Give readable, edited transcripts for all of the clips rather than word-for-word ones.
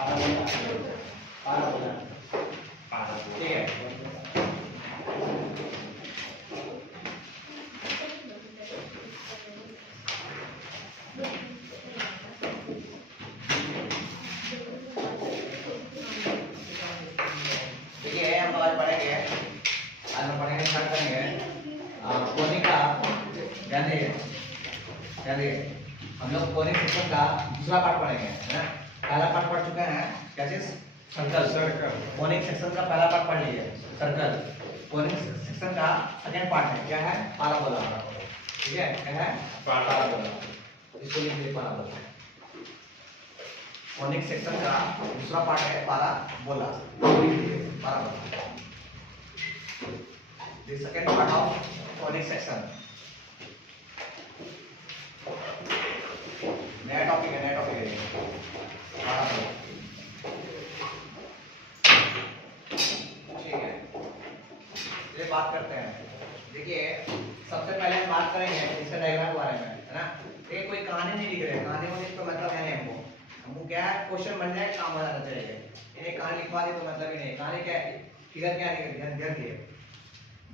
Parabola ठीक है। देखिए हम लोग आज पढ़ेंगे, स्टार्ट करेंगे कोनिक का। ध्यान दिए हम लोग कोनिक सिस्टम का दूसरा पार्ट पढ़ेंगे, है ना। पहला पार्ट पढ़ चुके हैं, क्या चीज? सर्कल। कोनिक सेक्शन का पहला पार्ट पढ़ लीजिए, सर्कल। कोनिक सेक्शन का सेकंड पार्ट है, क्या है? पाराबोला। ठीक है, क्या है? पाराबोला। इसको लिख लीजिए, पाराबोला। कोनिक सेक्शन का दूसरा पार्ट है parabola, parabola. The second part of conic section. नया टॉपिक है पाराबोला। ठीक है, ये बात करते हैं। देखिए सबसे पहले हम बात करेंगे इसका डायग्राम के बारे में, है ना। ये कोई कहानी नहीं लिख रहे, कहानी होने का मतलब है हमको क्या है, क्वेश्चन बन जाए, काम हो जाना चाहिए। इन्हें कहानी लिखवा दी तो मतलब ही नहीं। कहानी क्या है, फिगर क्या है, ध्यान दिए।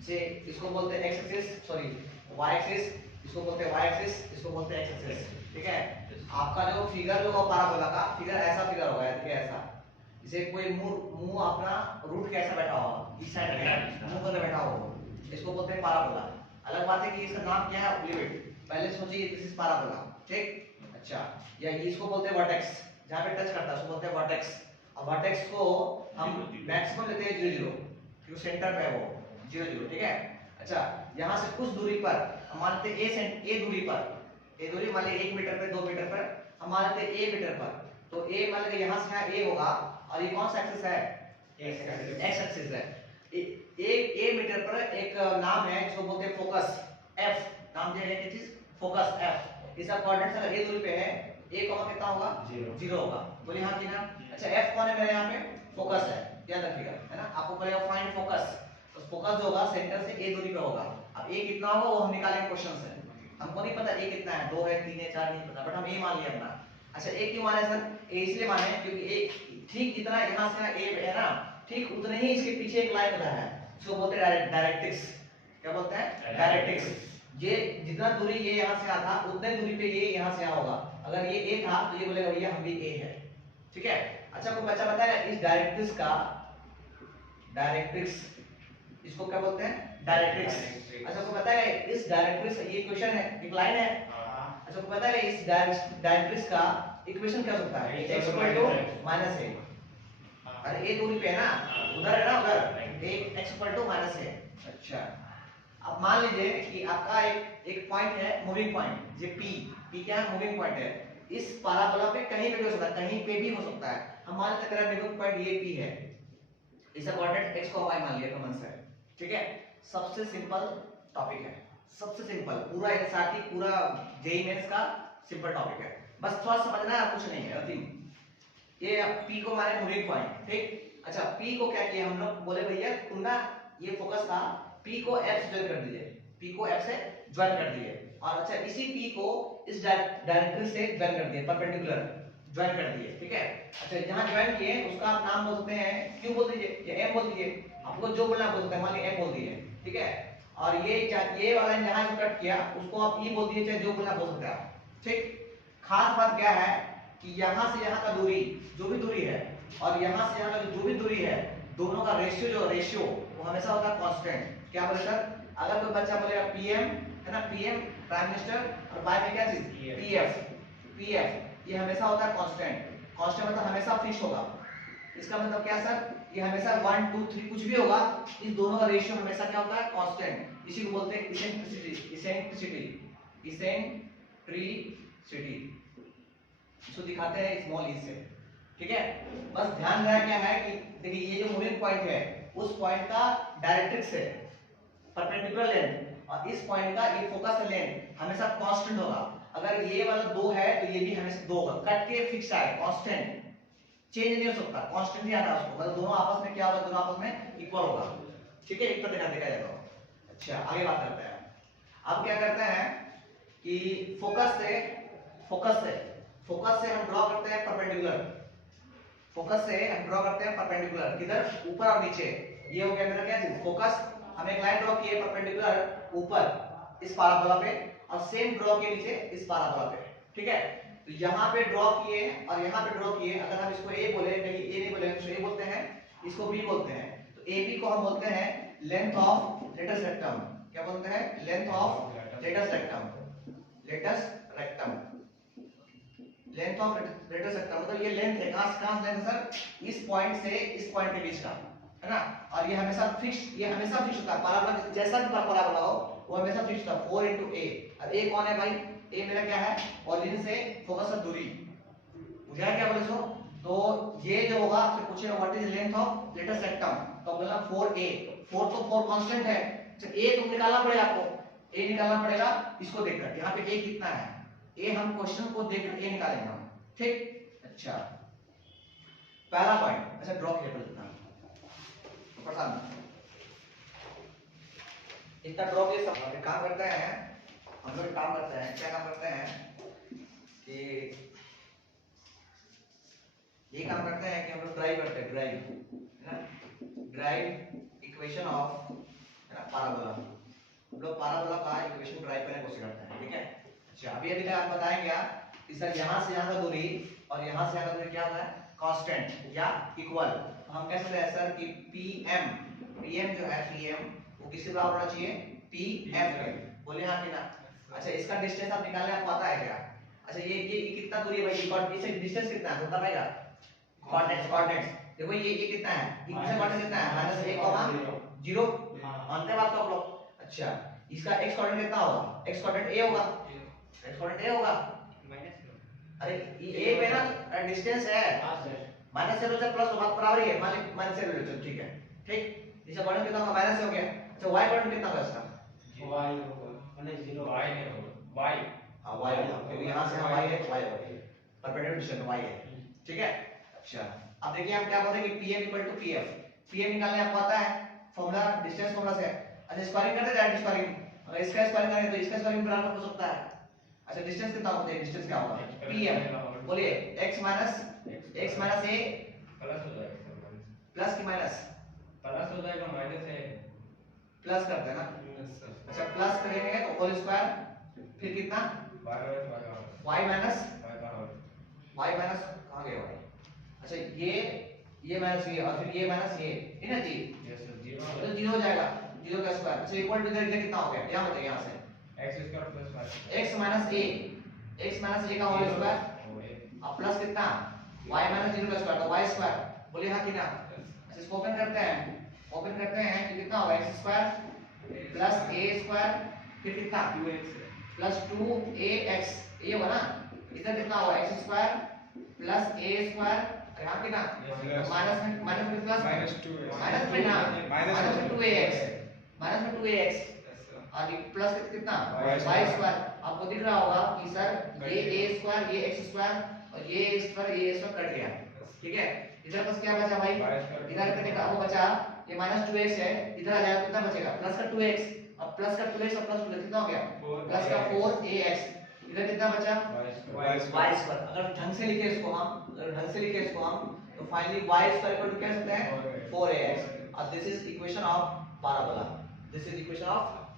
जे इसको बोलते हैं X axis, sorry Y axis, इसको बोलते हैं वाई एक्सिस, इसको बोलते हैं एक्स एक्सिस। ठीक है, आपका जो फिगर होगा पाराबोला का, फिगर ऐसा फिगर होगा, देखिए ऐसा। जैसे कोई मुंह अपना रूट कैसा बैठा होगा, इस साइड में मुंह पर बैठा होगा, इसको बोलते हैं पाराबोला। अलग बात है कि इसका नाम क्या है, ऑब्लिविट। पहले सोचिए दिस इज पाराबोला, ठीक। अच्छा, या इसको बोलते हैं वर्टेक्स, जहां पे टच करता है उसको बोलते हैं वर्टेक्स। अब वर्टेक्स को हम मैक्सिमम लेते हैं 0 0, क्योंकि सेंटर पे है वो 0 0, ठीक है। अच्छा, यहाँ से कुछ दूरी पर हम मानते हैं ए दूरी पर, ए दूरी मान लीजिए 1 मीटर पे, 2 मीटर पर, हम मानते हैं ए मीटर पर। तो ए मान लीजिए यहाँ से यहाँ ए होगा, और ये कौन सा एक्सिस है? एक्स एक्सिस है। ए मीटर पर एक नाम है जिसको बोलते हैं फोकस, एफ नाम दिया गया, चीज फोकस एफ। इसका कोऑर्डिनेट्स अगर ए दूरी पे है, ए कॉमा कितना होगा? 0 होगा। बोलिए हाँ कि ना। अच्छा, एफ कौन है मेरे यहाँ पे? फोकस है, याद रखिएगा, है ना। आपको पड़ेगा फाइंड फोकस। तो फोकस जो होगा सेंटर से ए दूरी पे होगा। अब ए कितना होगा वो हम निकालेंगे क्वेश्चन से। हमको नहीं पता ए कितना है, 2 है, 3 है, 4 नहीं पता, बट हम ए मान लिया अपना। अच्छा, ए क्यों माने सर? ए इसलिए माने क्योंकि ए ठीक जितना यहाँ से ए है ना, ठीक उतने ही इसके पीछे एक लाइन होता है, इसको बोलते हैं डायरेक्ट्रिक्स। क्या बोलते हैं? डायरेक्ट्रिक्स। ये जितना दूरी ये यहाँ से आता उतने दूरी पे ये यहाँ से यहाँ होगा। अगर ये ए था तो ये बोलेगा भैया हम भी ए है, ठीक है। अच्छा, कोई बच्चा बताएगा इस डायरेक्ट्रिक्स का, डायरेक्ट्रिक्स इसको क्या बोलते हैं? डायरेक्ट्रिक्स। अच्छा, कोई बताएगा इस डायरेक्ट्रिक्स, ये इक्वेशन है, एक लाइन है। अच्छा, कोई बताएगा इस डायरेक्ट्रिक्स का इक्वेशन क्या होता है? x - a। अरे ए दूरी पे है ना, उधर है ना, उधर x - a। अच्छा, अब मान लीजिए कि आपका एक पॉइंट है, मूविंग पॉइंट, ये p क्या है? मूविंग पॉइंट है। इस पाराबोला पे कहीं पे भी हो सकता है, कहीं पे भी हो सकता है। हम मान लेते हैं मूविंग पॉइंट ये p है, इसका कोऑर्डिनेट x को y मान लिया कॉमन से, ठीक है। सबसे सिंपल टॉपिक है, सबसे सिंपल, पूरा एनसीईआरटी पूरा जेईई मेंस का सिंपल टॉपिक है। बस थोड़ा समझना है, कुछ नहीं है अंतिम। ये p को माने मूविंग पॉइंट, ठीक। अच्छा, p को क्या किया हम लोग, बोले भैया तुम ना ये फोकस था, p को f से ज्वाइन कर दीजिए, p को f से ज्वाइन कर दीजिए। और अच्छा, इसी p को इस डायरेक्ट्रिक्स से ज्वाइन कर दिए, परपेंडिकुलर ज्वाइन कर दिए, ठीक है। अच्छा, जहां ज्वाइन किए उसका आप नाम बोल सकते हैं, क्यों बोल दीजिए या m बोल दीजिए, आपको जो बोलना बोल सकते हैं, मान लीजिए m बोल दिए, ठीक है। और ये वाला जहां से कट किया उसको आप e बोल दिए, चाहे जो बोलना बोल सकते हैं आप, ठीक। खास बात क्या है कि यहाँ से यहाँ का दूरी, जो भी दूरी है, और यहाँ से यहाँ का जो भी दूरी है, दोनों का रेशियो वो हमेशा होता है कांस्टेंट। क्या बोले सर? अगर कोई बच्चा बोलेगा पीएम, है ना, पीएम प्राइम मिनिस्टर, और बाय में क्या चीज? पीएफ, ये हमेशा होता है कांस्टेंट। कांस्टेंट मतलब हमेशा फिक्स होगा। इसका मतलब क्या सर? ये हमेशा 1 2 3 कुछ भी होगा, इस दोनों का रेशियो हमेशा क्या होता है? कांस्टेंट। इसी को बोलते हैं इसेंट्रिसिटी। इसको दिखाते हैं स्मॉल ई से, ठीक है। बस ध्यान रखना क्या है कि देखिए ये जो मूविंग पॉइंट है उस पॉइंट का डायरेक्ट्रिक्स है परपेंडिकुलर लेंथ, और इस पॉइंट का ये फोकस लेंथ हमेशा कांस्टेंट होगा। अगर ये वाला 2 है तो ये भी हमेशा 2 होगा, कट के फिक्स है, कांस्टेंट, चेंज नहीं हो सकता, कांस्टेंट ही आता है उसको, मतलब दोनों आपस में क्या होगा? दोनों आपस में इक्वल होगा, ठीक है। एक तो देखा जाएगा। अच्छा, आगे बात करते हैं। अब क्या करते हैं कि फोकस से हम ड्रॉ करते हैं परपेंडिकुलर, फोकस से हम ड्रॉ करते हैं परपेंडिकुलर, किधर, ऊपर और नीचे। ये हो गया मेरा क्या चीज, फोकस। हम एक लाइन ड्रॉ किए परपेंडिकुलर ऊपर इस पाराबोला पे, और सेम ड्रॉ किए नीचे इस पाराबोला पे, ठीक है। तो यहाँ पे ड्रॉ किए और यहाँ पे ड्रॉ किए, अगर हम इसको ए बोले, कहीं ए नहीं बोले, इसको ए बोलते हैं, इसको बी बोलते हैं। तो ए बी को हम बोलते हैं लेंथ ऑफ लेटस रेक्टम। क्या बोलते हैं, length of latus rectum, latus rectum, length of latus rectum. मतलब ये लेंथ है, कहां लेंथ है सर, इस पॉइंट से इस पॉइंट के बीच का, है ना। और ये हमेशा फिक्स, ये हमेशा फिक्स होता है, पैराबोला जैसा भी पैराबोला हो वो हमेशा फिक्स होता है, 4 into a। अब a कौन है भाई, a मेरा क्या है, ओरिजिन से फोकस की दूरी, बुझा क्या बोले सो। तो ये जो होगा आपसे पूछेगा what is length of latus rectum, तो बोलना 4a। 4 तो 4 कांस्टेंट है, अच्छा a तुम निकालना पड़ेगा आपको, a निकालना पड़ेगा इसको देखकर, यहाँ पे a कितना है, a हम क्वेश्चन को देखकर a निकालेंगे हम, ठीक। अच्छा पहला पॉइंट, अच्छा ड्रॉ किया इतना इतना ड्रॉ किए। सब काम करते हैं हम लोग, काम करते हैं, क्या काम करते हैं कि ये काम करते हैं कि हम लोग ड्राइव करते हैं, ड्राइव, है ना, ड्राइव इक्वेशन ऑफ, है ना, पैराबोला। हम लोग पैराबोला का इक्वेशन ड्राइव करने की कोशिश करते हैं, ठीक है। अच्छा अभी अभी आप बताएंगे कि सर यहाँ से यहाँ का दूरी और यहाँ से यहाँ का दूरी क्या होता है, कांस्टेंट या इक्वल। तो हम कह सकते हैं सर कि पीएम जो है, पीएम वो किसके बराबर होना चाहिए, पीएफ के, बोले हाँ कि ना। अच्छा इसका डिस्टेंस आप निकालने आपको आता है क्या, अच्छा ये कितना दूरी है भाई, इससे डिस्टेंस कितना है बता पाएगा, कोऑर्डिनेट्स देखो ये कितना है, इसका कोऑर्डिनेट कितना है, -1,0 मानते बात को आप लोग। अच्छा इसका x कोऑर्डिनेट कितना होगा, x कोऑर्डिनेट a होगा, x कोऑर्डिनेट a होगा, अरे ये a पे ना डिस्टेंस है, माइनस से तो प्लस बात बराबर ही है, माइनस से चलो ठीक है, ठीक। इसका कोऑर्डिनेट कितना होगा, माइनस हो गया। अच्छा y कोऑर्डिनेट कितना होगा इसका, y होगा माने 0 y नहीं होगा, y हां y होगा, क्योंकि यहां से y है तो y होगा, परपेंडिकुलर डिस्टेंस y है, ठीक है। अच्छा अब देखिए हम क्या बोल रहे हैं कि pm = pf, pm निकालने आपको आता है फार्मूला, डिस्टेंस फार्मूला से। अच्छा स्क्वायरिंग करते हैं, डायरेक्ट स्क्वायरिंग, अगर इसका स्क्वायरिंग करें तो इसका स्क्वायरिंग बराबर हो सकता है। अच्छा डिस्टेंस कितना होता है, डिस्टेंस क्या होगा, pm, बोलिए x माइनस a प्लस हो जाएगा, प्लस की माइनस, प्लस हो जाएगा, माइनस है, प्लस करते हैं ना। अच्छा प्लस करेंगे तो होल स्क्वायर, फिर कितना y माइनस कहां गया y, अच्छा ये माइनस ये और फिर ये माइनस ये, है ना जी, तो 0 हो जाएगा, 0 का स्क्वायर। अच्छा इक्वल टू इधर कितना हो गया, यहां बताइए, यहां से x² + x माइनस a का होल स्क्वायर, अब प्लस कितना y माइनस 0 का स्क्वायर, तो y स्क्वायर, बोलिए हाँ कि ना। अच्छा इसको ओपन करते हैं तो कितना होगा, x² प्लस a² फिर कितना 2x प्लस 2ax, ये होगा ना। इधर कितना होगा, x² प्लस a² यहाँ कितना माइनस में प्लस माइनस में ना, माइनस में 2ax और ये प्लस कितना y²। आपको दिख रहा होगा कि सर ये a² ये x² और ये a² कट गया, ठीक है। इधर बस क्या बचा भाई, इधर करने का वो बचा, ये -2x है, इधर आ जाएगा कितना बचेगा, प्लस का 2x, अब प्लस का 2x और प्लस 2 कितना हो गया, प्लस का 4ax, इधर कितना बचा y²। अगर ढंग से लिखे इसको हम, तो फाइनली y² को क्या सकते हैं 4ax। अब this is equation of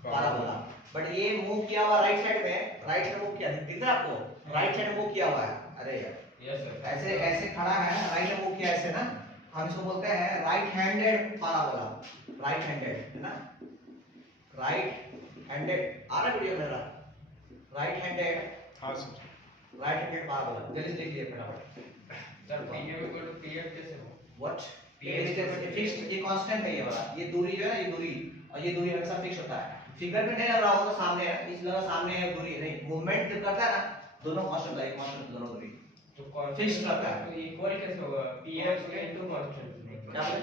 parabola, but ये मूव किया हुआ राइट साइड में, राइट साइड मूव किया, दिख रहा है आपको, राइट साइड मूव किया हुआ है, अरे यार यस सर, ऐसे खड़ा है, राइट में मूव किया ऐसे ना, हम इसको बोलते हैं right handed parabola, right handed, है ना, राइट हैंडेड, आ रहा वीडियो मेरा, राइट हैंडेड, हां सर, राइट हैंडेड पैराबोला, जल्दी से लिख लिए फटाफट। सर pm = pf कैसे हो, व्हाट, ये फिक्स्ड, ये कांस्टेंट है, ये वाला, ये दूरी जो है ना, ये दूरी और ये दूरी हमेशा फिक्स होता है। फिगर में नहीं लग रहा होगा तो सामने है, इस लगा सामने है दूरी, नहीं मूवमेंट जब करता है ना, दोनों कांस्टेंट है, कांस्टेंट दोनों दूरी तो फिक्स करता है। तो इक्वल कैसे होगा, pf * कांस्टेंट, क्या बोले,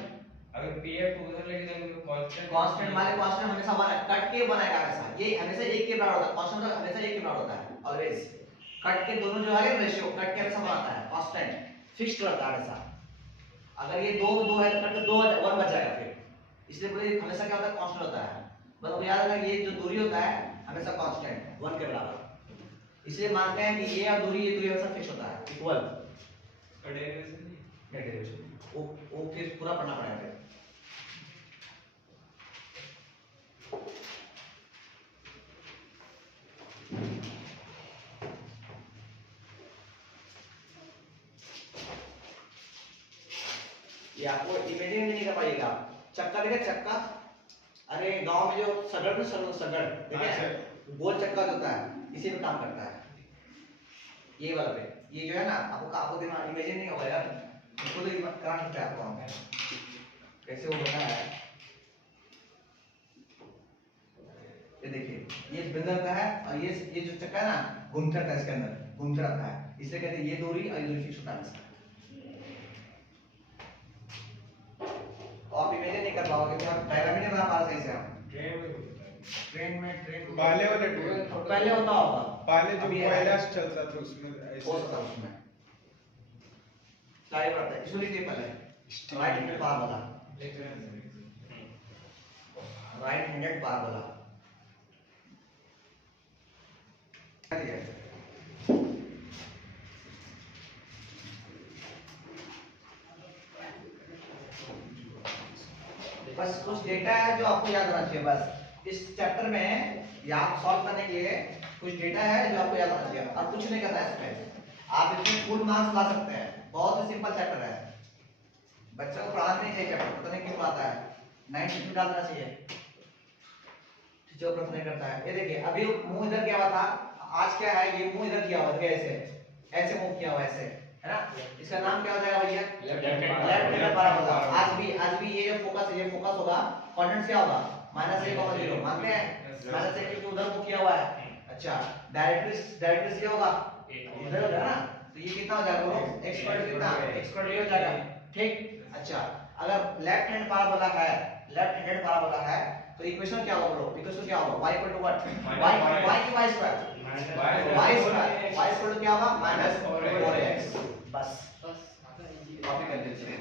अगर pf को उधर लेके जाएंगे तो कांस्टेंट माने कांस्टेंट हमेशा 1 है, कट के बनाएगा हमेशा, ये हमेशा 1 के बराबर होता है, कांस्टेंट तो हमेशा 1 के बराबर होता है ऑलवेज, कट के दोनों जो है रेशियो, कट के हमेशा बनाता है, कांस्टेंट फिक्स्ड रहता है हमेशा। अगर ये 2 है तो कट के 2 1 बच जाएगा फिर, इसलिए पूरे हमेशा क्या होता है, कांस्टेंट होता है। बस वो याद रखना, ये जो दूरी होता है हमेशा कांस्टेंट 1 के बराबर, इसलिए मानते हैं कि ये दूरी हमेशा फिक्स होता है, इक्वल डेरिवेशन नहीं, डेरिवेशन वो फिर पूरा पढ़ना पड़ेगा फिर। ये आपको इमेजिन नहीं कर पाइएगा। चक्का देखे चक्का, अरे गांव में जो सगड़ में सगड़ देखे, गोल चक्का जो होता है इसी में काम करता है, ये वाला पे। ये जो है ना आपको दिमाग इमेजिन नहीं होगा यार, खुद ही करा सकते हैं आपको हम कैसे वो होता है। ये देखिए ये बंद रहता है और ये जो चक्का है ना घूमता रहता है, इसके अंदर घूमता रहता है, इसलिए कहते हैं ये दूरी और ये दूरी फिक्स होता है इसका। आप इमेजिन नहीं कर पाओगे क्योंकि आप डायग्राम ही नहीं बना पा रहे सही से। आप ट्रेन में पहले वाला ट्रेन पहले होता होगा, पहले जो कोयलास चलता था उसमें ऐसे हो सकता है उसमें स्लाइड रहता है। इसको लिखिए पहले right handed parabola, right handed parabola. बस कुछ डेटा है जो आपको याद रखना चाहिए। बस इस चैप्टर में या आप सॉल्व करने के लिए कुछ डेटा है जो आपको याद रखना चाहिए और कुछ नहीं करना है इसमें। आप इसमें फुल मार्क्स ला सकते हैं, बहुत ही सिंपल चैप्टर है। बच्चों को पढ़ाना नहीं चाहिए चैप्टर, पता नहीं क्यों आता है, 90 डालना चाहिए, टीचर प्रश्न नहीं करता है। ये देखिए अभी मुंह इधर गया हुआ था, आज क्या है ये मुंह इधर किया हुआ है, ऐसे ऐसे मुंह किया हुआ है ऐसे, है ना। इसका नाम क्या हो जाएगा भैया? Left handed parabola. आज भी ये जो फोकस है, ये फोकस होगा, कोऑर्डिनेट्स क्या होगा? -a,0 मानते हैं, -a क्योंकि उधर मुंह किया हुआ है। अच्छा डायरेक्ट्रिस ये होगा इधर होगा ना, तो ये कितना हो जाएगा बोलो? x स्क्वायर कितना? x स्क्वायर ये हो जाएगा, ठीक। अच्छा अगर लेफ्ट हैंड पाराबोला है, लेफ्ट हैंडेड पाराबोला है तो इक्वेशन क्या होगा बोलो? इक्वेशन क्या होगा? y equal to what? y की y square, y equal to क्या होगा? -4ax। बस कॉपी कर दीजिए।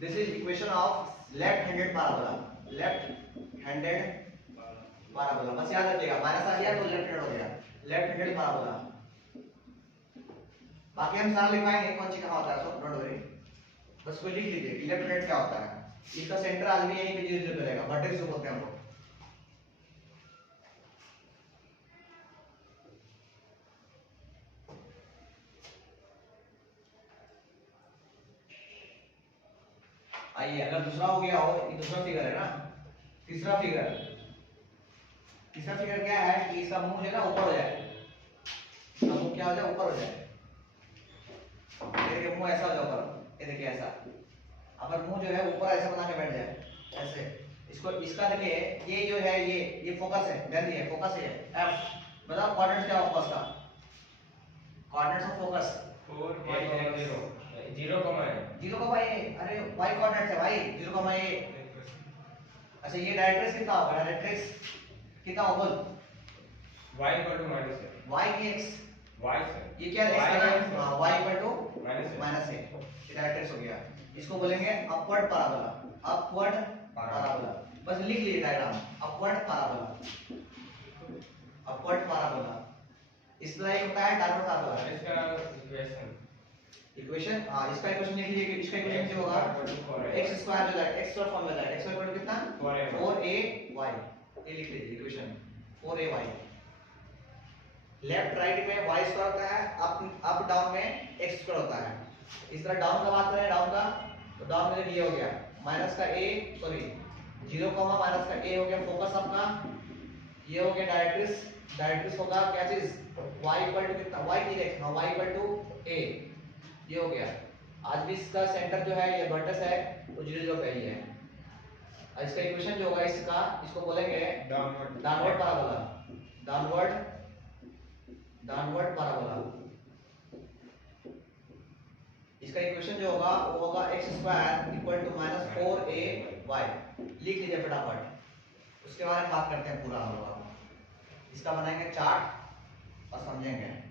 This is equation of left handed parabola, left handed parabola. बस याद रखिएगा, माइनस आ गया तो लेफ्ट हैंड हो गया, लेफ्ट हैंडेड पाराबोला। बाकी हम सारा लिखवाएंगे कौन सी कहां होता है, सो डोंट वरी, बस कोई लिख लीजिए कि लेफ्ट हैंड क्या होता है। इसका सेंटर आज भी यहीं पे 0 पे रहेगा, वर्टेक्स जो बोलते हैं हम लोग। आइए अगर दूसरा हो गया हो, ये दूसरा फिगर है ना, तीसरा फिगर क्या है कि इसका मुंह जो है ना ऊपर हो जाए, इसका मुंह क्या हो जाए? ऊपर हो जाए। ये देखिए मुंह ऐसा हो जाए ऊपर, ये देखिए ऐसा। अगर मुंह जो है ऊपर ऐसा बना के बैठ जाए ऐसे, इसको इसका देखिए ये जो है ये फोकस है, ध्यान दिए फोकस है एफ। बताओ कोऑर्डिनेट्स क्या है फोकस का? कोऑर्डिनेट्स ऑफ फोकस 0,a, अरे y कोऑर्डिनेट्स है भाई 0,a। अच्छा ये डायरेक्ट्रिक्स कितना होगा? डायरेक्ट्रिक्स कितना होगा? y equal to -a, y की x, y से ये क्या x का नाम? हां y इक्वल टू -a, ये डायरेक्ट्रिक्स हो गया। इसको बोलेंगे अपवर्ड पाराबोला, अपवर्ड पाराबोला। बस लिख लीजिए diagram, upward parabola, upward parabola. इसका एक होता है डाउनवर्ड पाराबोला। इसका इक्वेशन हां इसका इक्वेशन लिख लीजिए, इसका इक्वेशन क्या होगा? x स्क्वायर जो है x स्क्वायर फॉर्म में है, x इक्वल टू कितना? 4ay। ये लिख लीजिए इक्वेशन 4ay। लेफ्ट राइट में y स्क्वायर होता है, अप डाउन में x स्क्वायर होता है। इस तरह डाउन का बात करें, डाउन का तो डाउन में ये हो गया माइनस का a, सॉरी 0 माइनस का a हो गया फोकस आपका, ये हो गया डायरेक्ट्रिक्स होगा क्या चीज? y इक्वल टू कितना? y की x, हां y इक्वल टू a, ये हो गया। आज भी इसका सेंटर जो है ये वर्टेक्स है वो 0 पे ही है। और इसका इक्वेशन जो होगा इसको बोलेंगे डाउनवर्ड पाराबोला, डाउनवर्ड पाराबोला। इसका इक्वेशन जो होगा वो होगा x square equal to -4ay। लिख लीजिए फटाफट, उसके बारे में बात करते हैं पूरा हम लोग। इसका बनाएंगे चार्ट और समझेंगे।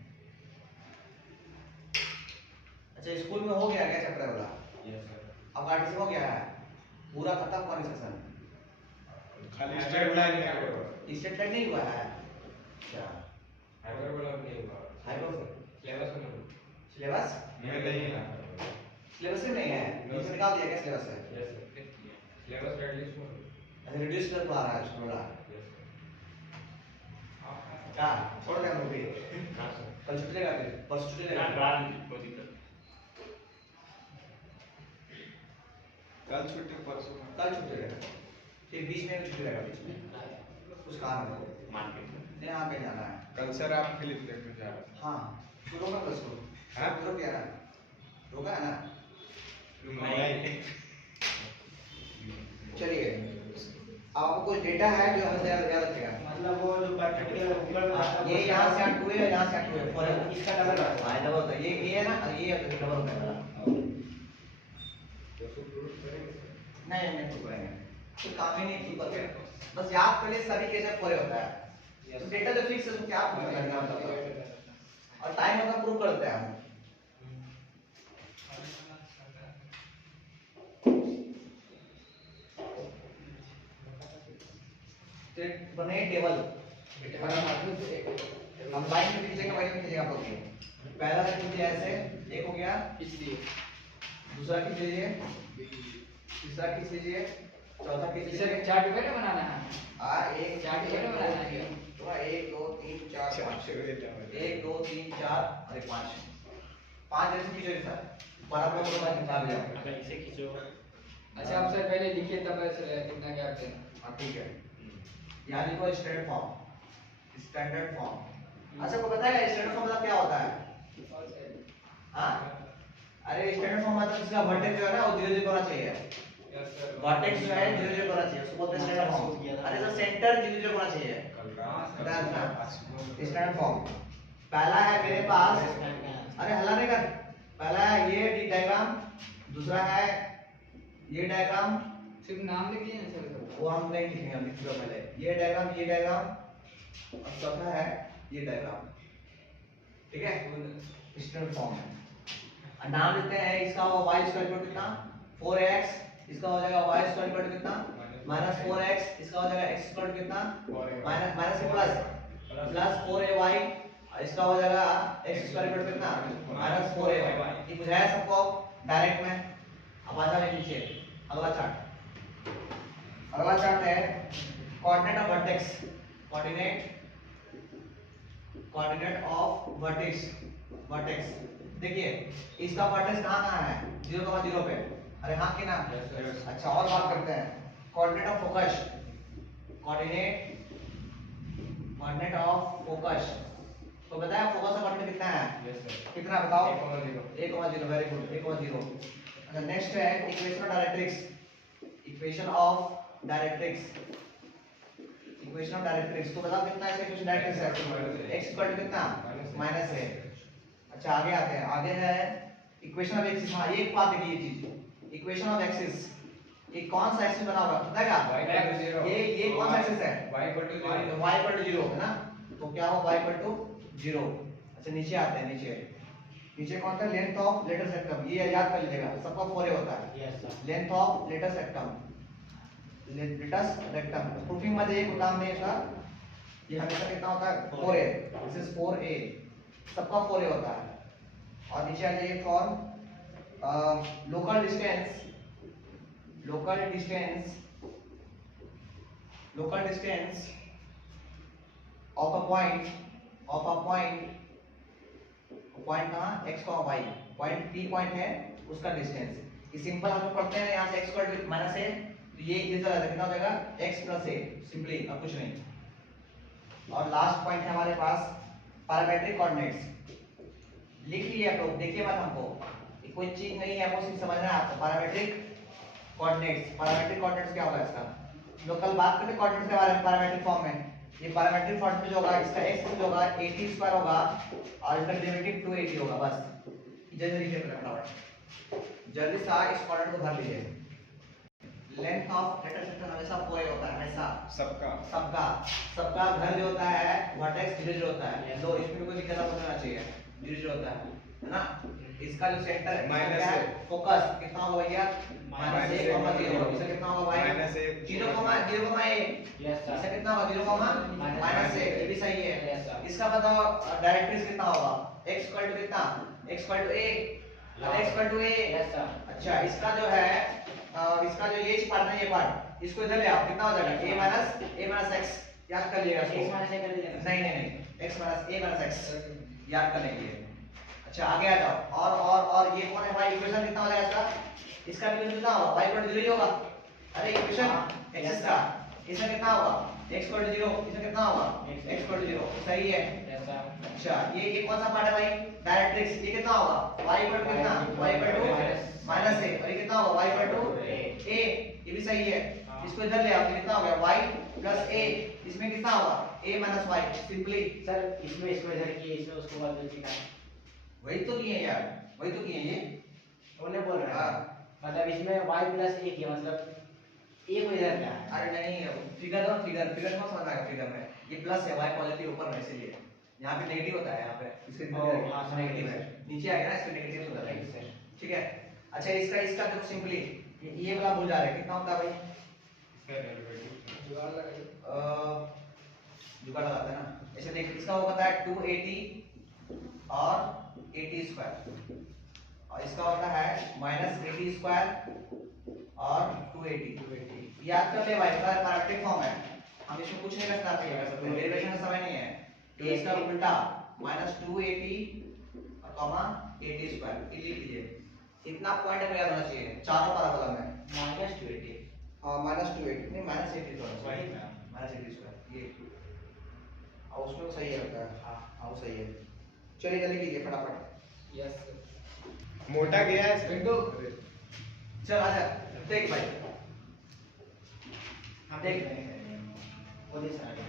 अच्छा स्कूल में हो गया क्या चैप्टर वाला? Yes sir. अब आर्टिस्ट हो गया है पूरा खत्म कॉन्वर्सेशन, खाली स्ट्रेट लाइन है, स्ट्रेट लाइन नहीं हुआ है। अच्छा हाइपरबोला नहीं होगा, हाइपर सिलेबस में सिलेबस में नहीं है, सिलेबस में नहीं है, इसमें निकाल निकाल दिया क्या सिलेबस से? यस सर सिलेबस एटलीस्ट हो अच्छा रिड्यूस कर पा रहा है उसमें बड़ा यस क्या छोड़ दे हम लोग भी हां सर कल छुट्टी लेगा फिर परसों छुट्टी लेगा रात कोई दिक्कत कल छुट्टी परसों कल छुट्टी लेगा फिर बीच में भी छुट्टी लेगा बीच में कुछ काम है मार्केट नहीं यहाँ पे जाना है कल सर आप फिल्म देखने जा रहे हैं हाँ तू रोका बस को हाँ? रुक गया ना रोका है ना नहीं चलिए अब आपको कुछ डेटा है जो हमें याद रखेगा मतलब वो जो प्रैक्टिकल ऊपर ये यहाँ से आठ हुए यहाँ से आठ हुए फॉर इसका डबल है। हाँ डबल होता है ये है ना और ये डबल होता है वाला नहीं नहीं प्रूव करेंगे तो काम ही नहीं प्रूव करेंगे बस याद कर लिए सभी केस फॉर होता है तो डेटा जो फिक्स है उसको क्या प्रूव करना होता है और टाइम होता प्रूव करते हैं हम बने टेबल हम लाइन में खींचेंगे वही में खींचेंगे आप लोग ये पहला लाइन खींचे ऐसे एक हो गया दूसरा खींच लीजिए तीसरा खींच लीजिए चौथा खींच लीजिए चार्ट वगैरह बनाना है। एक चार्ट वगैरह बनाना है। थोड़ा 1 2 3 4 5 1 2 3 4 और 5 ऐसे खींचो सर बराबर बराबर निकाल लिया इसे खींचो अच्छा आप सर पहले लिखिए तब ऐसे कितना क्या करते हैं। हाँ ठीक है यहाँ लिखो स्टैंडर्ड फॉर्म अच्छा को पता है स्टैंडर्ड फॉर्म मतलब क्या होता है हाँ अरे स्टैंडर्ड फॉर्म मतलब इसका वर्टेक्स जो है ना वो 0 0 होना चाहिए वर्टेक्स जो है 0 0 होना चाहिए उसको बोलते हैं स्टैंडर्ड फॉर्म अरे सर सेंटर 0 0 होना चाहिए स्टैंडर्ड फॉर्म पहला है मेरे पास अरे हल्ला नहीं कर पहला है ये डायग्राम दूसरा है ये डायग्राम सिर्फ नाम लिख लीजिए ना सर। वो हम नहीं लिखेंगे हम लिख लो पहले ये डायग्राम और चौथा है ये डायग्राम ठीक है स्टैंडर्ड फॉर्म है और नाम लिखते हैं इसका वो y स्क्वायर इक्वल कितना 4x इसका हो जाएगा y स्क्वायर इक्वल कितना -4x इसका हो जाएगा x स्क्वायर कितना माइनस से प्लस 4ay इसका हो जाएगा x स्क्वायर इक्वल कितना -4ay ये बुझाया सबको डायरेक्ट में अब आ जाए नीचे अगला चार्ट है coordinate of vertex coordinate of vertex देखिए इसका वर्टेक्स कहाँ है 0,0 पे अरे हाँ कि ना अच्छा और बात करते हैं कोऑर्डिनेट ऑफ फोकस तो बताया फोकस का कोऑर्डिनेट कितना है कितना बताओ 1,0 वेरी गुड 1,0 अच्छा नेक्स्ट है इक्वेशन ऑफ डायरेक्ट्रिक्स तो बताओ कितना है इक्वेशन डायरेक्ट्रिक्स है x इक्वल टू कितना माइनस है अच्छा आगे आते हैं आगे है इक्वेशन ऑफ एक्सिस हां ये एक बात देखिए ये चीज इक्वेशन ऑफ एक्सिस ये कौन सा एक्सिस बना हुआ पता है क्या ये कौन सा एक्सिस है y इक्वल टू 0 है ना तो क्या हो y इक्वल टू 0 अच्छा नीचे आते हैं नीचे कौन था लेंथ ऑफ लेटर सेक्टम ये याद कर लीजिएगा सबका 4a होता है लेंथ ऑफ लेटर सेक्टम प्रूफिंग में एक काम नहीं है ये हमेशा कितना होता है 4a दिस इज 4a सबका 4a होता है और नीचे आ जाइए for local distance of a point कहाँ x y point p point है उसका डिस्टेंस ये सिंपल हम लोग पढ़ते हैं यहाँ से x स्क्वायर माइनस a तो ये इधर कितना हो जाएगा x प्लस a सिंपली और कुछ नहीं और लास्ट पॉइंट है हमारे पास पैरामेट्रिक कोऑर्डिनेट्स लिख लिए आप लोग देखिए मत हमको ये कोई चीज नहीं है आपको सिर्फ समझना है आपको पैरामेट्रिक कोऑर्डिनेट्स क्या होगा इसका लोग कल बात करते कोऑर्डिनेट्स के बारे में पैरामेट्रिक फॉर्म में ये पैरामेट्रिक फॉर्म में जो होगा इसका x जो होगा 80 स्क्वायर होगा और इसका डेरिवेटिव 280 होगा बस जल्दी लिखिए फटाफट जल्दी से इस कोऑर्डिनेट को भर लीजिए लेंथ ऑफ लेटर सेक्टर हमेशा 4a होता है हमेशा सबका घर जो होता है वर्टेक्स 0 होता है तो इसमें कोई दिक्कत नहीं होना चाहिए 0 होता है ना इसका जो सेंटर है फोकस कितना होगा भैया -1,0 इसका कितना होगा भाई -0,0,a इसका कितना होगा 0,-1 ये भी सही है इसका बताओ डायरेक्ट्रिक्स कितना होगा x इक्वल टू कितना x equal to a x equal to a। Yes sir. अच्छा इसका जो है इसका जो ये पार्ट है, ये पार्ट इसको इधर ले आओ, कितना हो जाएगा a माइनस x, याद कर लिएगा x इसको। माइनस a कर दीजिएगा। नहीं x minus a minus x याद करने के लिए। अच्छा आगे आ जाओ, और ये कौन है भाई, इक्वेशन कितना हो जाएगा इसका इक्वेशन कितना होगा, y इक्वल टू 0 ही होगा। अरे इक्वेशन x का इसमें कितना होगा, x इक्वल टू 0, इसमें कितना होगा x इक्वल टू 0, सही है। Yes sir. अच्छा ये कौन सा पार्ट है भाई, डायरेक्ट्रिक्स, ये कितना होगा y इक्वल टू कितना, y equal to minus a, और ये कितना होगा y इक्वल टू a, ये भी सही है। इसको इधर ले आओ, तो कितना हो गया y प्लस a, इसमें कितना होगा a minus y, simply sir इसमें इसको इधर किए, इसमें उसको बदल दिया। वही तो किए यार, वही तो किए ये। उन्हें बोल रहा है हाँ। मतलब इसमें y प्लस a किया, मतलब a को इधर क्या है। अरे नहीं फिगर दो, फिगर कौन समझ आएगा, फिगर में ये प्लस है, y पॉजिटिव ऊपर में, इसलिए यहाँ पे नेगेटिव होता है, यहाँ पे इसके हाँ, नेगेटिव है, नीचे आएगा ना इसके नेगेटिव हो जाता है, ठीक है। अच्छा इसका देखो सिंपली, ये वाला भूल जा रहे हैं, कितना होता है भाई, इसका डेरिवेटिव जुगाड़ लगाइए। जुगाड़ लगाते हैं ना। ऐसे देख, इसका वो पता है 280 और 80 स्क्वायर, और इसका होता है माइनस 80 स्क्वायर और 280। याद कर ले भाई, पैरामेट्रिक फॉर्म है, हम इसमें कुछ नहीं करना चाहिए, डेरिवेशन का समय नहीं है। तो इसका उल्टा माइनस 280 और कॉमा 80 स्क्वायर, ये लिख लीजिए। इतना पॉइंट हमें याद होना चाहिए चारों पैराबोला में। माइनस 280। हाँ माइनस 280 नहीं, माइनस 80 थोड़ा सा, वही ना। माइनस 80 स्क्वायर ये, और उसमें सही है होता है। हाँ वो सही है। चलिए जल्दी कीजिए फटाफट। Yes sir. मोटा गया है बिंदु। चल आजा देख भाई, हम देख रहे हैं। बोलिए सर।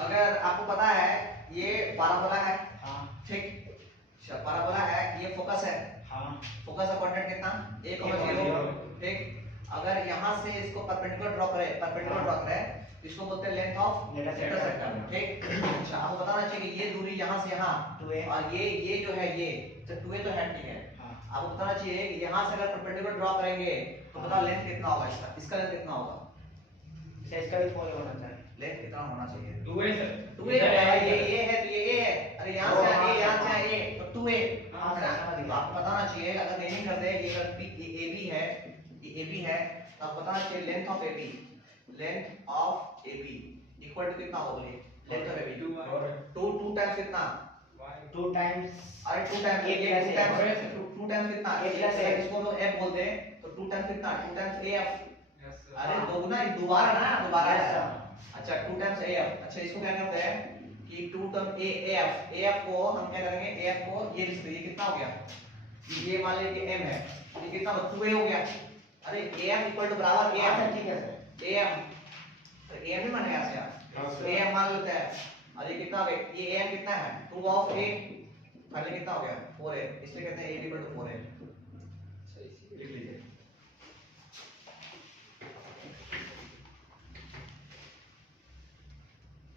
अगर आपको पता है ये पैराबोला है, हाँ ठीक, अच्छा पैराबोला है, ये फोकस है, हाँ फोकस का क्वाड्रेंट कितना 1,0, ठीक। अगर यहाँ से इसको परपेंडिकुलर ड्रॉ करे, इसको बोलते हैं length of letter letter sector. Sector, ठीक। अच्छा आपको बताना चाहिए कि ये दूरी यहाँ से यहाँ 2a और ये जो है ये तो 2a तो है, ठीक है। हाँ। आपको बताना चाहिए कि यहाँ से अगर परपेंडिकुलर ड्रॉ करेंगे तो बताओ लेंथ कितना होगा, इसका लेंथ कितना होगा, इसका भी फॉलो होना चाहिए। लेंथ कितना होना चाहिए, 2a सर, 2a ये है, तो ये a है, अरे यहाँ से a, यहाँ से a तो 2a। हाँ, समझ गया। तो आपको बताना चाहिए, अगर नहीं करते ये अगर AB है, ये AB है, तो आपको बताना चाहिए length of AB equal to कितना होगा, बोलिए लेंथ ऑफ AB 2 टाइम्स कितना, 2 टाइम्स अरे 2 टाइम्स A ये plus 2 टाइम्स 2 टाइम्स कितना, A plus अगर A। इसको हम लोग f बोलते हैं तो 2 टाइम्स कितना, 2 टाइम्स AF, अरे हाँ। दोगुना, ये दोबारा ना, दोबारा Yes, है। sir। अच्छा 2 टाइम्स AF, अच्छा इसको क्या करते हैं कि 2 टाइम AF को हम क्या करेंगे, AF को ये लिख देंगे, कितना हो गया, ये मान लीजिए कि m है, ये कितना 2a हो गया। अरे AF इक्वल टू बराबर हाँ AF, सर ठीक है सर। AM तो AM ही मानेगा ऐसे यार, हाँ, तो sir। AM मान लेते हैं, और ये कितना हो गया, ये AM कितना है 2 ऑफ a, पहले कितना हो गया 4a, इसलिए कहते हैं a इक्वल टू 4a, लिख लीजिए।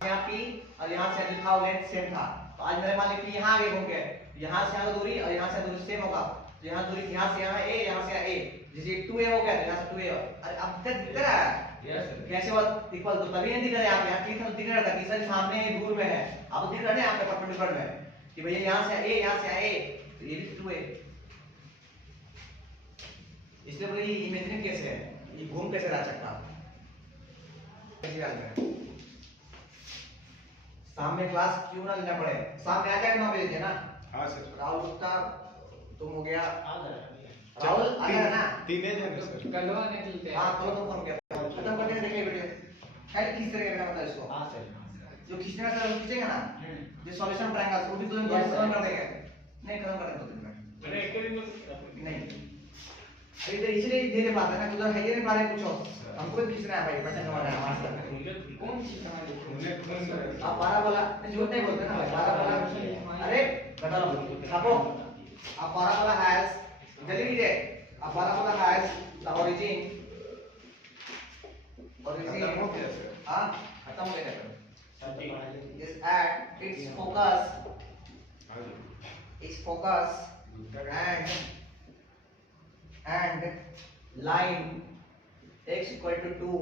यहाँ P और यहाँ से लिखा हुआ लेंथ सेम था, तो आज मेरे मान लीजिए यहाँ आगे घूम गए, यहाँ से यहाँ दूरी और यहाँ से दूरी सेम होगा, तो यहाँ दूरी यहाँ से यहाँ a, यहाँ से यहाँ a, जैसे 2a हो गया तो यहाँ से 2a, अरे अब तक दिख रहा है यस सर, कैसे बात इक्वल, तो तभी नहीं दिख रहा है, आप यहाँ क्लिक कर दिख रहा था कि सर सामने है, दूर में है, आपको दिख रहा है ना यहाँ पे परपेंडिकुलर में कि भैया यहाँ से a, यहाँ से a, तो ये भी 2a, इसलिए बोले ये इमेजिनरी केस है, ये घूम कैसे रह सकता, कैसे याद करें, सामने क्लास क्यों ना लेना पड़े, सामने आ जाएगा 9 बजे ना। हाँ सर। राहुल गुप्ता तुम हो गया, आ गया। राहुल आ गया ना, टीनेज है ना सर। कल वाले निकलते हैं। हाँ तो तुम फोन किया, खत्म करके देख ले वीडियो, है किस तरह का मतलब इसको, हाँ सर। जो खींचने का सर वो खींचेगा ना, जो सॉल्यूशन बनाएगा उसको भी तो तुम Yes, sir। खत्म कर देंगे, नहीं खत्म कर देंगे 2 दिन में, मैंने एक दिन में नहीं अरे तो इसलिए दे दे पाते हैं ना, तुझे है ही नहीं पा रहे कुछ और, हमको भी खींचना है भाई, परसेंट हमारा है हमारा सर। कौन सी कमाल है? उन्हें कौन सा आप 12 बोला झूठ नहीं बोलते ना भाई, 12 बोला, अरे बता लो छापो, आप 12 बोला हैज, जल्दी कीजिए, आप 12 बोला हैज द ओरिजिन खत्म हो गया सर। हाँ खत्म हो गया सर तो पढ़ा लीजिए। is at its focus हाँ जी। its focus and line x equal to 2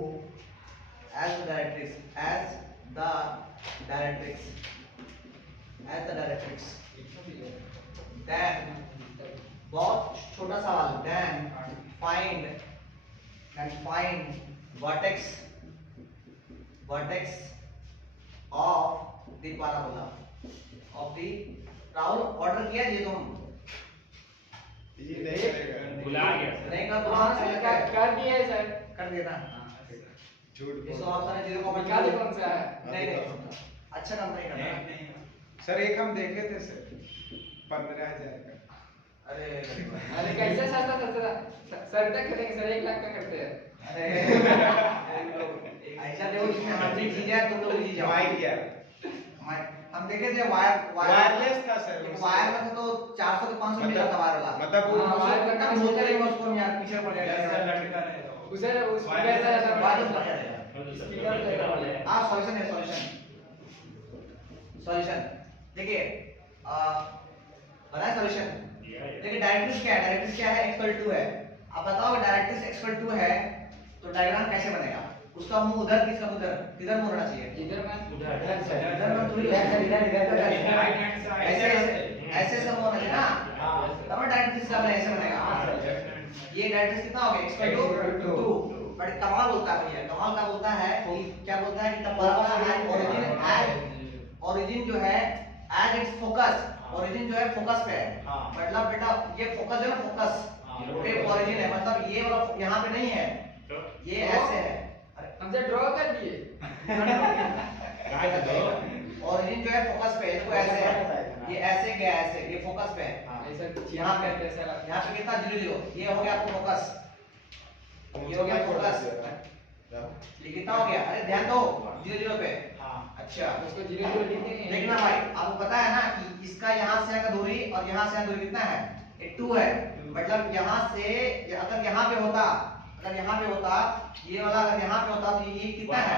as the directrix then बहुत छोटा सवाल, then find vertex of the parabola of the Rahul order किया जी तुम ये नहीं करेगा। भुला गया सर। नहीं कर हाँ सर, कर दिया है सर। कर देना झूठ इस बोल। ऑप्शन है 0, निकाले कौन सा है? नहीं अच्छा काम नहीं करना। सर एक हम देखे थे सर 15,000 का। अरे अरे कैसे सस्ता सर तक करेंगे सर, 1 लाख का करते हैं। अरे ऐसा देखो जिसमें हम भी जी जाए तुम लोग जी जाओ। माइक क्या? हम देखे थे वायरलेस था सर। वायर में तो 400 से 500 मिल जाता वायर वाला। मतलब वो हाँ, वायर का हम बोलते रहे उसको यार पीछे पड़ जाएगा। उसे उस कैसा ऐसा वायर तो पड़ जाएगा। स्पीकर हाँ सॉल्यूशन है, सॉल्यूशन देखिए बनाए सॉल्यूशन। देखिए डायरेक्ट्रिक्स क्या है, डायरेक्ट्रिक्स क्या है, x/2 है। आप बताओ डायरेक्ट्रिक्स x/2 है तो डायग्राम कैसे बनेगा? उसका मुंह उधर, किसका उधर, किधर मुंह होना चाहिए? इधर में इधर में थोड़ी ऐसे ऐसे सब होना चाहिए ना, तब डायरेक्ट्रिक्स का बने, ऐसे बनेगा। ये डायरेक्ट्रिक्स कितना हो गया x/2। बट कमाल बोलता है भैया, कमाल का बोलता है कि क्या बोलता है कि द पैराबोला हैज ओरिजिन जो है एज इट्स फोकस, ओरिजिन जो है फोकस पे है। मतलब बेटा ये फोकस है ना, फोकस पे ओरिजिन है, मतलब ये वाला यहाँ पे नहीं है, ये ऐसे है। हमसे ड्रॉ कर दिए। ओरिजिन जो है फोकस पे है, इसको ऐसे है, ये ऐसे गया ऐसे, ये फोकस पे है। ऐसा यहाँ पे कैसा लगा? यहाँ पे कितना 0 0, ये हो गया आपको फोकस, ये हो गया फोकस, ये कितना हो गया? अरे ध्यान दो 0 0 पे। अच्छा उसको 0 0 लिखते हैं। देखना भाई, आपको पता है ना कि इसका यहाँ से का दूरी और यहाँ से दूरी कितना है? ये 2 है। मतलब यहाँ से अगर यहाँ पे होता, अगर यहाँ पे होता, ये वाला अगर यहाँ पे होता तो ये कितना है?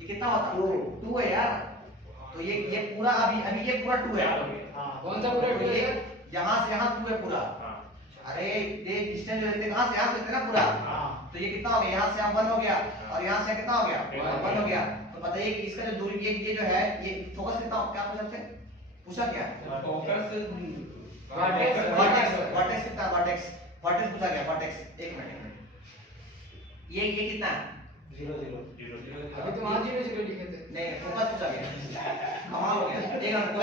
ये कितना होता? 2 है यार। तो ये पूरा अभी ये पूरा 2 है। कौन सा पूरा तो टू ये है? यहाँ से यहाँ 2 है पूरा। अरे ये डिस्टेंस जो लेते कहाँ से, यहाँ से लेते ना पूरा। तो ये कितना हो गया? यहाँ से यहाँ 1 हो गया और यहाँ से कितना हो गया? 1 हो गया। तो बताइए कि इसका जो दूरी ये जो है, ये फोकस कितना, क्या पूछ सकते हैं? पूछा क्या? वर्टेक्स कितना? वर्टेक्स पूछा गया, वर्टेक्स। एक मिनट, ये कितना है? 0 0। अभी तो वहाँ 0 0 लिखे थे। नहीं फोकस पूछा गया, कमाल हो गया। एक मिनट,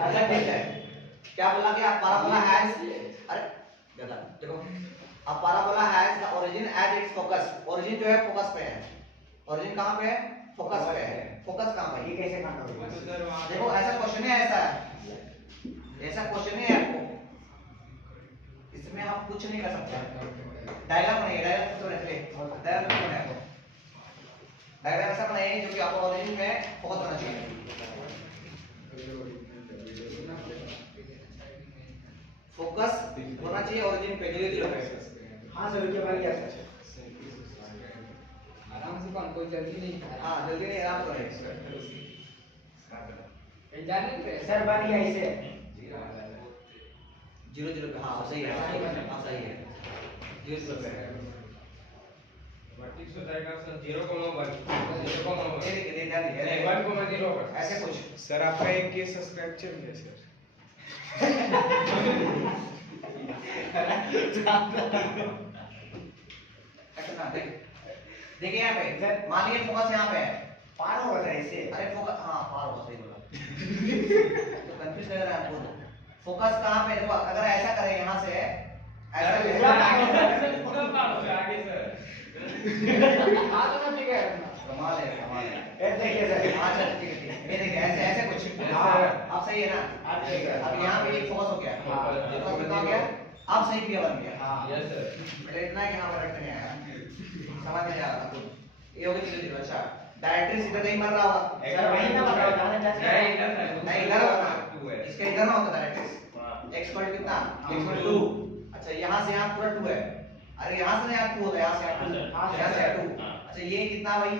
अच्छा ठीक है। क्या बोला कि पैराबोला हैज, अरे गधा देखो, अब parabola has the origin at its focus. Origin जो है फोकस पे है। ओरिजिन कहाँ पे है? फोकस पे है। फोकस कहाँ पे? ये कैसे काटा होगा? देखो ऐसा क्वेश्चन है, ऐसा क्वेश्चन है आपको, इसमें आप कुछ नहीं कर सकते। डायग्राम बनाइए, डायग्राम तो ऐसे डायग्राम तो बनाइए आपको, डायग्राम ऐसा बनाइए जो कि आपको ओरिजिन में फोकस होना चाहिए। फोकस होना चाहिए ओरिजिन पे, 0 0 पे। हाँ सर, क्या बन गया सर? आराम से कौन, कोई जल्दी नहीं है। हाँ जल्दी नहीं, आराम से कहीं जाने के सर बन गया इसे 0 0 पे। हाँ सही है, हाँ सही है, 0 0 पे है। ये देखिए, ध्यान दीजिए, ऐसे कुछ सर आपका एक केस सब्सक्राइब चल गया सर। ऐसा ना देखिए यहाँ पे, मान लीजिए फोकस यहाँ पे है, पार होगा सर इसे। अरे फोकस, हाँ पार होगा, सही बोला। तो कंफ्यूज कर रहा है आपको। फोकस कहाँ पे? देखो अगर ऐसा करें यहाँ से, ऐसा हाँ तो ठीक है। कमाल है, कमाल है। ये देखिए सर। हाँ चल ठीक है, ठीक है। ये देखिए ऐसे ऐसे कुछ, हाँ। आप सही है ना? आप ठीक है। अब यहाँ पे ये फोकस हो गया, हाँ। फोकस कितना हो गया? आप सही क्लियर बन गया। हाँ। पहले इतना है कि हाँ रखते हैं, समझ में आ रहा था। ये हो गया 0 0। अच्छा डायरेक्ट्रिक्स इधर नहीं मर रहा होगा, सर वही ना बताओ जाने नहीं इधर होगा, इसके इधर ना होता डायरेक्ट्रिक्स। x पर कितना? x 2। अच्छा यहाँ से यहाँ पूरा 2 है। अरे यहाँ से यहाँ 2 होता है, यहाँ से यहाँ 2। अच्छा ये कितना भाई?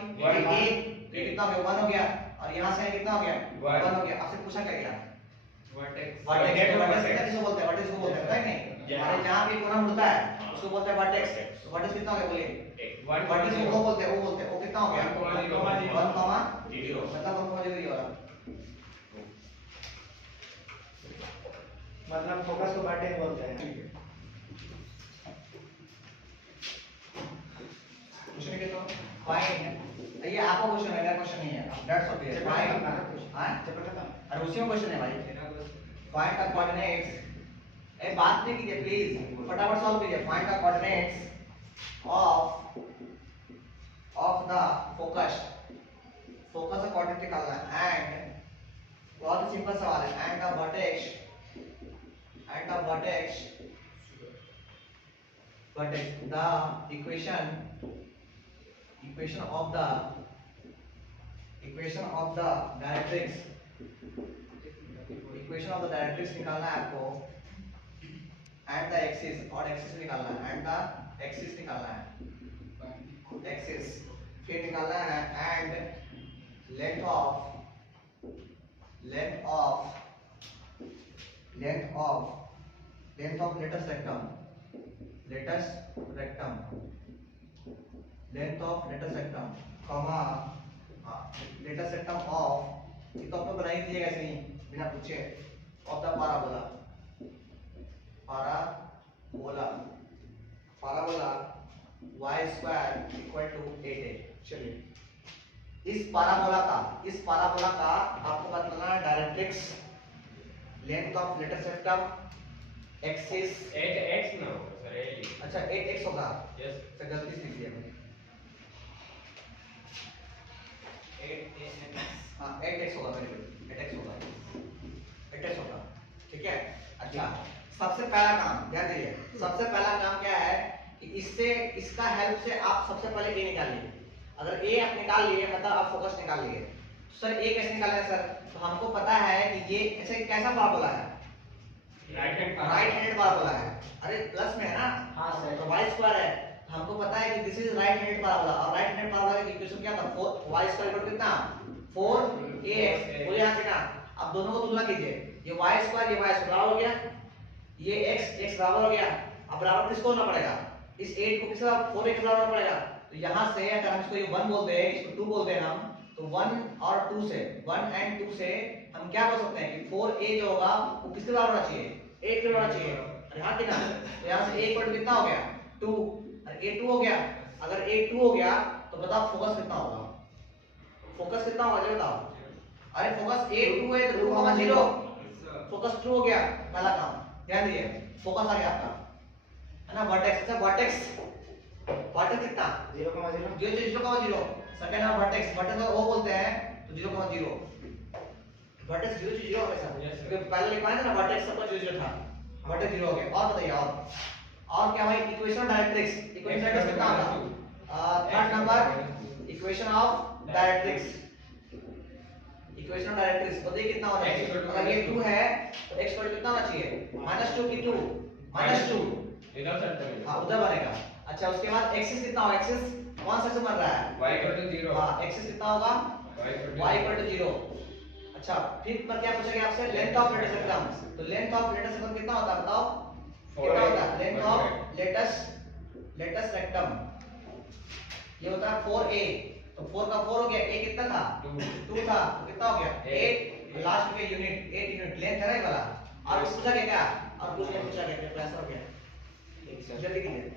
ये कितना हो गया? 1 हो गया। और यहाँ से कितना हो गया? 1 हो गया। आपसे पूछा क्या गया? वर्टेक्स किसको बोलते हैं? वर्टेक्स को बोलते हैं, पता है नहीं? अरे जहाँ भी कोना मुड़ता है उसको बोलते हैं वर्टेक्स। वर्टेक्स कितना हो गया बोलिए? वर्टेक्स को वो बोलते हैं, वो कितना हो गया? 1,0 मतलब 1,0 ये वाला। मतलब फोकस को वर्टेक्स बोलते हैं। क्वेश्चन के तो फाइंड, ये आपका क्वेश्चन है, मेरा क्वेश्चन नहीं है, दैट्स ओके। फाइंड, हां चैप्टर खत्म। और उसी में क्वेश्चन है भाई। फाइंड द कोऑर्डिनेट्स, ए बात नहीं कीजिए प्लीज, फटाफट सॉल्व कीजिए। Find the coordinates of the focus, focus का कोऑर्डिनेट निकालना है। एंड बहुत ही सिंपल सवाल है। And the vertex the equation of the directrix, निकालना है आपको। एंड द एक्सिस, और एक्सिस निकालना है। एंड द एक्सिस निकालना है, एक्सिस फिर निकालना है। And length of latus rectum, comma latus rectum of, ये तो आपको बना ही दीजिएगा ऐसे ही बिना पूछे, of the parabola y square equal to 8a। चलिए इस पाराबोला का आपको बताना है directrix, length of latus rectum, axis. 8x ना होगा सर, 8। अच्छा 8x होगा, यस तो गलती से लिख दिया मैंने। 8x होगा, वेरी गुड, 8x होगा, ठीक है। अच्छा सबसे पहला काम ध्यान दीजिए, सबसे पहला काम क्या है कि इसका हेल्प से आप सबसे पहले a निकालिए। अगर a आप निकाल लिए मतलब आप फोकस निकाल लिए। सर a कैसे निकालना है सर? तो हमको पता है कि ये ऐसे कैसा पाराबोला है, राइट हैंडेड पाराबोला है। अरे प्लस में है ना, हाँ सर। तो y स्क्वायर है, तो हमको पता है कि this is right handed parabola. और राइट हैंडेड पाराबोला की इक्वेशन क्या था, 4y स्क्वायर इक्वल कितना, 4ax। बोलिए यहाँ से ना, अब दोनों को तुलना कीजिए, ये y स्क्वायर, ये y स्क्वायर बराबर हो गया, ये x बराबर हो गया। अब बराबर किसको होना पड़ेगा, इस 8 को किसका 4a के बराबर होना पड़ेगा। तो यहाँ से अगर हम इसको ये 1 बोलते हैं, इसको 2 बोलते हैं हम, तो 1 और 2 से, 1 and 2 से हम क्या बोल सकते हैं कि 4a जो होगा वो किसके बराबर होना चाहिए, 8 के बराबर होना चाहिए। अरे हाँ कि ना, तो यहाँ से a इक्वल कितना हो गया, 2। अरे a 2 हो गया, अगर a 2 हो गया तो बताओ फोकस कितना होगा, फोकस कितना होगा जरा बताओ। अरे फोकस a 2 है तो 2,0, फोकस 2 हो गया, पहला काम ध्यान दीजिए, फोकस आ गया आपका, है ना। वर्टेक्स, अच्छा वर्टेक्स कितना, 0,0। सेकंड है वर्टेक्स का ओ बोलते हैं तो 0,0, वर्टेक्स 0 से 0 हमेशा, क्योंकि पहले लिखा है ना वर्टेक्स सब कुछ 0 था, वर्टेक्स 0 हो गया। और बताइए और क्या भाई, इक्वेशन डायरेक्ट्रिक्स, इक्वेशन डायरेक्ट्रिक्स कितना होगा, third number equation of directrix, equation directrix बताइए कितना होना चाहिए। अगर ये 2 है तो x पर कितना होना चाहिए, -2 की 2, -2 इधर सेंटर हां उधर बनेगा। अच्छा उसके बाद एक्सिस कितना होगा, एक्सिस कौन सा से बन रहा है, y इक्वल टू 0। हां एक्सिस कितना होगा, y इक्वल टू 0। अच्छा फिर पर क्या पूछा गया आपसे, लेंथ ऑफ लेटस रेक्टम, तो लेंथ ऑफ लेटस रेक्टम कितना होता है बताओ, कितना होता है लेंथ ऑफ लेटस रेक्टम, ये होता है 4a। तो 4 का 4 हो गया, a कितना था, 2 था, तो कितना हो गया 8, लास्ट में यूनिट 8 यूनिट लेंथ है ना ये वाला। और कुछ पूछा गया क्या, और कुछ नहीं पूछा गया, कैसा हो गया, जल्दी कीजिए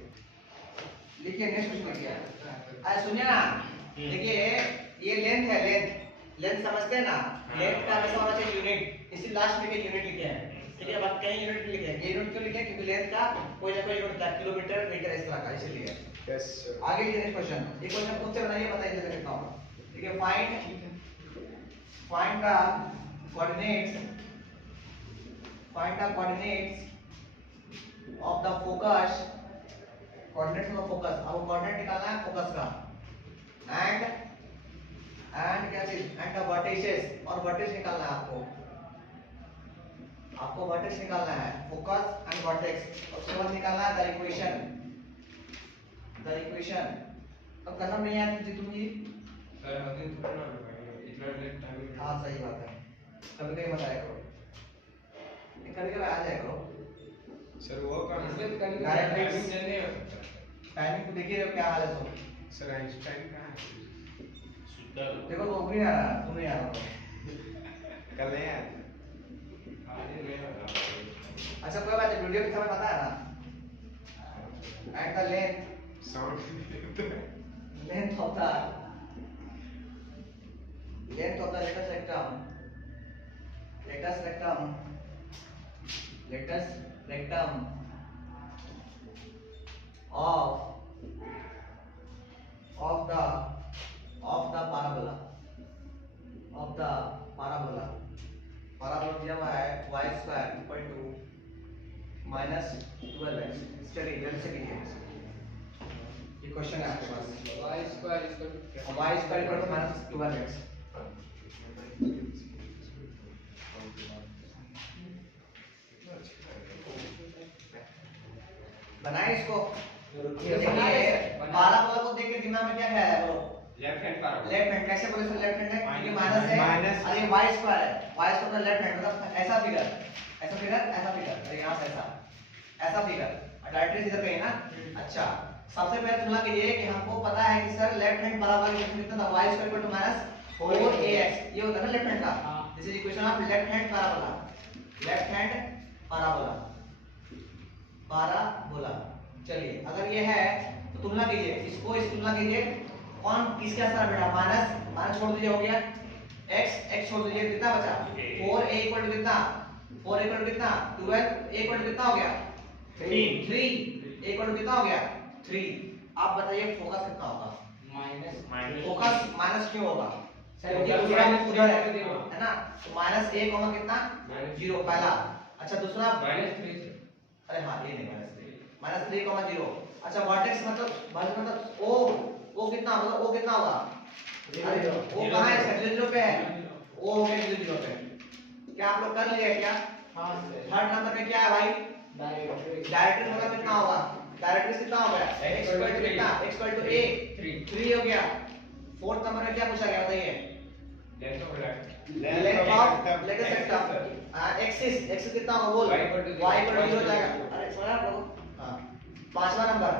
लिखिए, नेक्स्ट क्वेश्चन लिखिए। अरे सुनिए ना, देखिए ये लेंथ है, लेंथ समझते हैं ना, लेंथ का हमेशा होना चाहिए यूनिट, इसी लास्ट में के यूनिट लिखे हैं, ठीक है। बाकी कई यूनिट लिखे हैं, ये यूनिट क्यों लिखे हैं, क्योंकि लेंथ का कोई ना कोई यूनिट था, किलोमीटर मीटर इस तरह का, इसलिए। Yes sir. आगे ये नेक्स्ट क्वेश्चन, ये क्वेश्चन खुद से बनाइए, बताइए जल्दी कितना होगा, ठीक है। Find the coordinates of the focus, coordinates of focus, अब कोऑर्डिनेट निकालना है फोकस का। एंड क्या चीज, एंड द वर्टिसेस, और वर्टिस निकालना है आपको वर्टिस निकालना है, फोकस एंड वर्टेक्स। उसके बाद निकालना है द इक्वेशन। अब खत्म नहीं आती थी तुम जी, सर हमें थोड़ा ना इतना लेट टाइम। हाँ सही बात है, कभी कभी मत आया करो, कभी कभी आ जाया करो। सर वो काम इसमें कभी डायरेक्ट्रिक्स नहीं हो सकता टाइमिंग को देखिए रहे हो क्या हाल है सब। सर आइंस्टाइन कहाँ है? देखो तो भी नहीं आ रहा, तुम नहीं आ रहा हो। कल नहीं आया था। आज नहीं हो रहा। अच्छा कोई बात नहीं, वीडियो की समय पता है ना, at the Sound. Length of the latus rectum of the parabola दिया हुआ है y square equal to minus 12x। चलिए जल्दी से कीजिए, ये क्वेश्चन है आपके पास। y square equal to y square equal to minus 12x। बनाए इसको। पाराबोला को देख के दिमाग में क्या ख्याल है bro? Left hand parabola. Left hand कैसे बोले सर? लेफ्ट हैंड है क्योंकि माइनस है, माइनस। अरे y स्क्वायर है, y स्क्वायर का लेफ्ट हैंड मतलब ऐसा फिगर, अरे यहाँ से ऐसा फिगर डायरेक्टली इधर कहीं ना। अच्छा सबसे पहले तुलना कीजिए कि हमको पता है कि सर लेफ्ट हैंड पाराबोला का इक्वेशन कितना था? y square equal to minus 4ax, ये होता है ना लेफ्ट हैंड का। This is equation of left hand parabola. चलिए अगर ये है तो तुलना कीजिए, इसको इस तुलना कीजिए, कौन किसके साथ बेटा? माइनस छोड़ दीजिए, हो गया x छोड़ दीजिए, कितना बचा? 4a इक्वल टू कितना? 4 इक्वल टू कितना? 12 a इक्वल टू कितना हो गया? 3 a इक्वल टू कितना हो गया? 3। आप बताइए फोकस कितना होगा? फोकस माइनस क्यों होगा? क्योंकि दूसरा उधर है ना, तो माइनस a कॉमा कितना? 0 पहला। अच्छा दूसरा -3 से। अरे हाँ ये नहीं माइनस 3 कॉमा 0। अच्छा वर्टेक्स मतलब o कितना मतलब o कितना होगा? अरे o कहाँ है? इसका 0 पे है, o हो गया 0 पे। क्या आप लोग कर लिए क्या? हाँ सर। थर्ड नंबर में क्या है भाई? डायरेक्ट्रिक्स मतलब कितना होगा? डायरेक्ट्रिक्स कितना हो गया? x इक्वल टू कितना? x इक्वल टू a 3 हो गया। फोर्थ नंबर में क्या पूछा गया बताइए? Length of length of latus rectum axis कितना होगा बोल? y इक्वल टू 0 हो जाएगा। अरे सुना आप लोग? हां पांचवा नंबर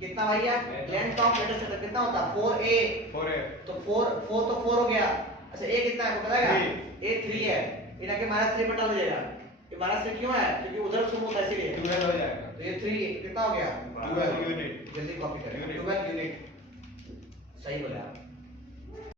कितना भैया? लेंथ ऑफ लेटेस्ट रेक्टम कितना होता है? 4a। 4a। तो 4 तो 4 हो गया। अच्छा a कितना है आपको पता है? a 3 है, इनके के -3 पे डाल दीजिएगा। ये -3 क्यों है? क्योंकि उधर शुरू होता है इसीलिए 12 हो जाएगा। तो ये 3 कितना हो गया? 12 यूनिट। जल्दी कॉपी करें। Unit। 12 यूनिट सही बोले आप।